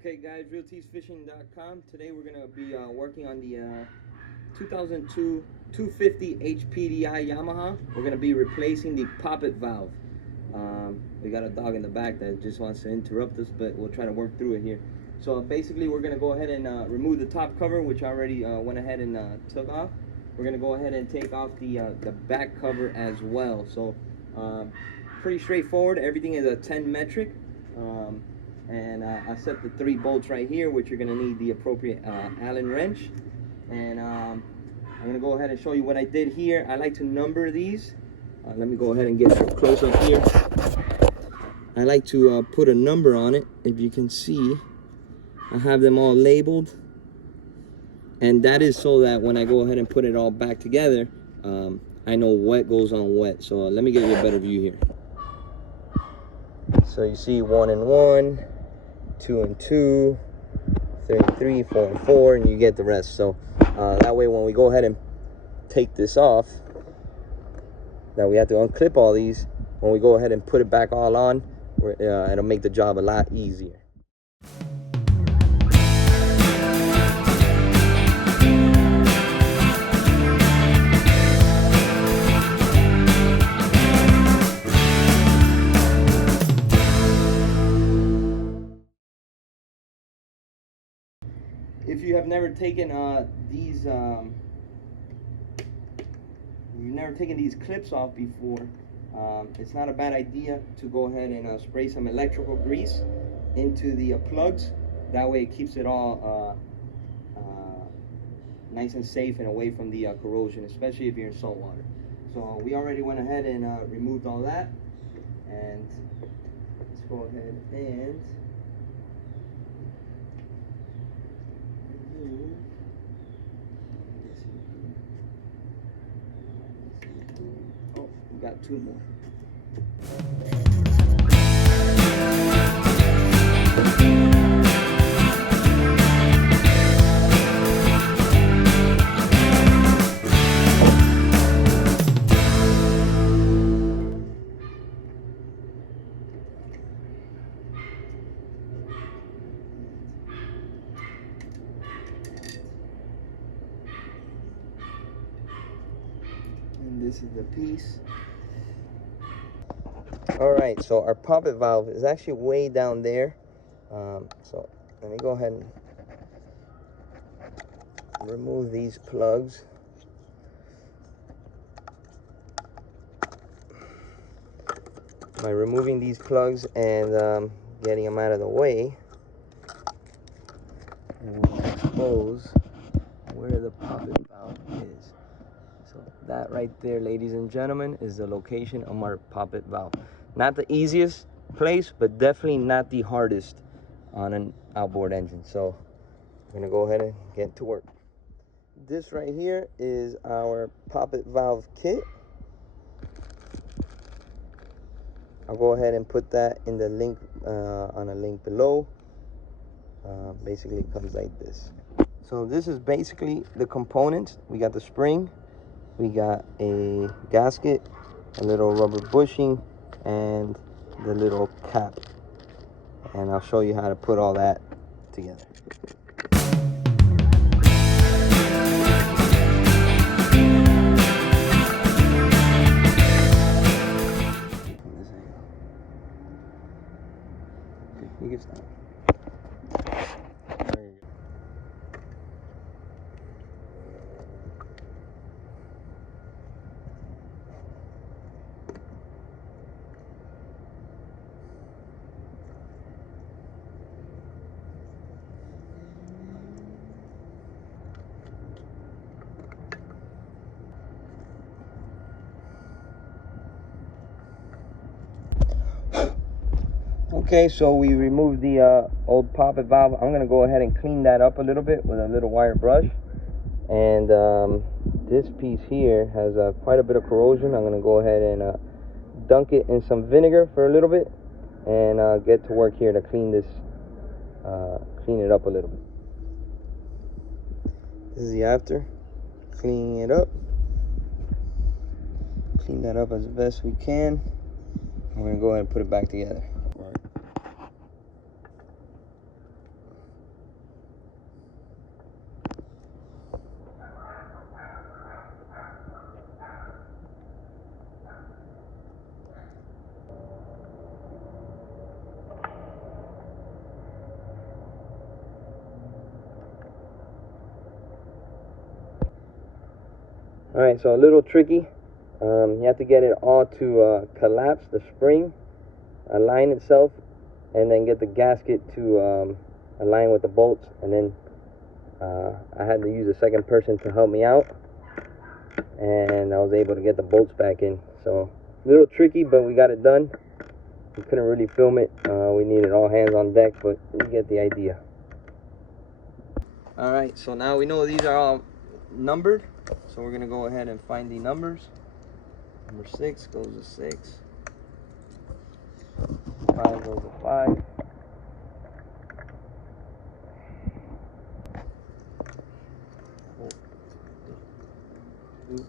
Okay guys, RealTeaseFishing.com. Today we're going to be working on the 2002 250 HPDI Yamaha. We're going to be replacing the poppet valve. We got a dog in the back that just wants to interrupt us, but we'll try to work through it here. So basically we're going to go ahead and remove the top cover, which I already went ahead and took off. We're going to go ahead and take off the back cover as well. So pretty straightforward. Everything is a 10 metric. And I set the 3 bolts right here, which you're going to need the appropriate Allen wrench. And I'm going to go ahead and show you what I did here. I like to number these. Let me go ahead and get close up here. I like to put a number on it. If you can see, I have them all labeled. And that is so that when I go ahead and put it all back together, I know what goes on what. So let me give you a better view here. So you see 1 and 1, 2 and 2, 3 and 3, 4 and 4, and you get the rest. So that way when we go ahead and take this off, now we have to unclip all these. When we go ahead and put it back all on, it'll make the job a lot easier. If you have never taken these clips off before, it's not a bad idea to go ahead and spray some electrical grease into the plugs. That way it keeps it all nice and safe and away from the corrosion, especially if you're in salt water. So we already went ahead and removed all that, and let's go ahead and oh, we got 2 more. And this is the piece. All right, so our poppet valve is actually way down there. So let me go ahead and remove these plugs. By removing these plugs and getting them out of the way, and we'll expose where the poppet valve is. So that right there, ladies and gentlemen, is the location of our poppet valve. Not the easiest place, but definitely not the hardest on an outboard engine. So I'm gonna go ahead and get to work. This right here is our poppet valve kit. I'll go ahead and put that in the link on a link below. Basically it comes like this. So this is basically the components. We got the spring, we got a gasket, a little rubber bushing, and the little cap. And I'll show you how to put all that together. You can stop. There you go. Okay, so we removed the old poppet valve. I'm going to go ahead and clean that up a little bit with a little wire brush. And this piece here has quite a bit of corrosion. I'm going to go ahead and dunk it in some vinegar for a little bit and get to work here to clean this, clean it up a little bit. This is the after, cleaning it up. Clean that up as best we can. I'm going to go ahead and put it back together. Alright, so a little tricky. You have to get it all to collapse, the spring, align itself, and then get the gasket to align with the bolts. And then I had to use a second person to help me out, and I was able to get the bolts back in. So a little tricky, but we got it done. We couldn't really film it. We needed all hands on deck, but you get the idea. Alright, so now we know these are all numbered, so we're gonna go ahead and find the numbers. Number 6 goes to 6, 5 goes to 5, 2,